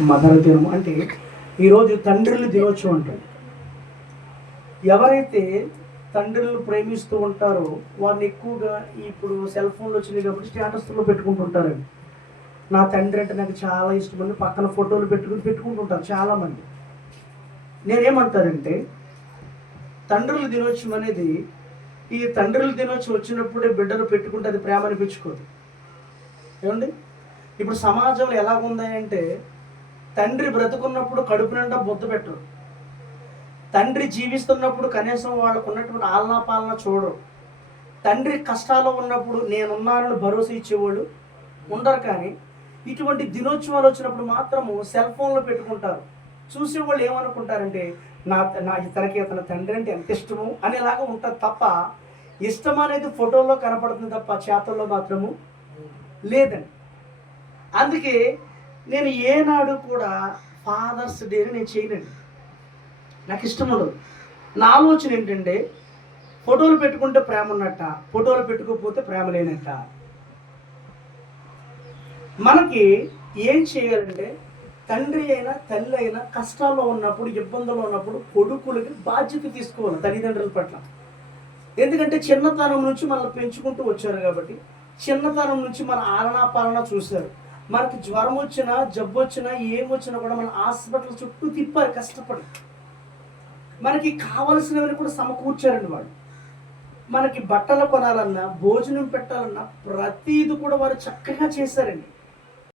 Mother దినం అంటే ఈరోజు తండ్రుల దినోత్సవం అంటారు. ఎవరైతే తండ్రులను ప్రేమిస్తూ ఉంటారో వారిని ఎక్కువగా ఇప్పుడు సెల్ ఫోన్లు వచ్చినాయి కాబట్టి స్టేటస్లో పెట్టుకుంటుంటారండి. నా తండ్రి అంటే నాకు చాలా ఇష్టమని పక్కన ఫోటోలు పెట్టుకుంటుంటారు చాలామంది. నేనేమంటానంటే తండ్రుల దినోత్సవం అనేది ఈ తండ్రుల దినోత్సవం వచ్చినప్పుడే బిడ్డలు పెట్టుకుంటే అది ప్రేమ అనిపించుకోదు. ఏమండి, ఇప్పుడు సమాజంలో ఎలాగుంది అంటే తండ్రి బ్రతుకున్నప్పుడు కడుపు నిండా బొద్దు పెట్టరు, తండ్రి జీవిస్తున్నప్పుడు కనీసం వాళ్ళకు ఉన్నటువంటి ఆలనా పాలన చూడరు, తండ్రి కష్టాల్లో ఉన్నప్పుడు నేనున్నానని భరోసా ఇచ్చేవాళ్ళు ఉండరు. కానీ ఇటువంటి దినోత్సవాలు వచ్చినప్పుడు మాత్రము సెల్ ఫోన్లో పెట్టుకుంటారు. చూసేవాళ్ళు ఏమనుకుంటారంటే తనకి అతని తండ్రి అంటే ఎంత ఇష్టము అనేలాగా ఉంటుంది తప్ప ఇష్టం అనేది ఫోటోల్లో కనపడుతుంది తప్ప చేతల్లో మాత్రము లేదండి. అందుకే నేను ఏనాడు కూడా ఫాదర్స్ డేని నేను చేయనండి, నాకు ఇష్టం ఉండదు. నా ఆలోచన ఏంటంటే ఫోటోలు పెట్టుకుంటే ప్రేమ ఉన్నట్ట, ఫోటోలు పెట్టుకోకపోతే ప్రేమ లేనట్ట. మనకి ఏం చేయాలంటే తండ్రి అయినా తల్లి అయినా కష్టాల్లో ఉన్నప్పుడు ఇబ్బందుల్లో ఉన్నప్పుడు కొడుకులకి బాధ్యత తీసుకోవాలి తల్లిదండ్రుల పట్ల. ఎందుకంటే చిన్నతనం నుంచి మనల్ని పెంచుకుంటూ వచ్చారు కాబట్టి చిన్నతనం నుంచి మన ఆలనా పాలన చూశారు. మనకి జ్వరం వచ్చినా జబ్బు వచ్చినా ఏమొచ్చినా కూడా మన హాస్పిటల్ చుట్టూ తిప్పారు కష్టపడి. మనకి కావలసినవన్నీ కూడా సమకూర్చారండి వాళ్ళు. మనకి బట్టలు కొనాలన్నా భోజనం పెట్టాలన్నా ప్రతిది కూడా వారు చక్కగా చేశారండి.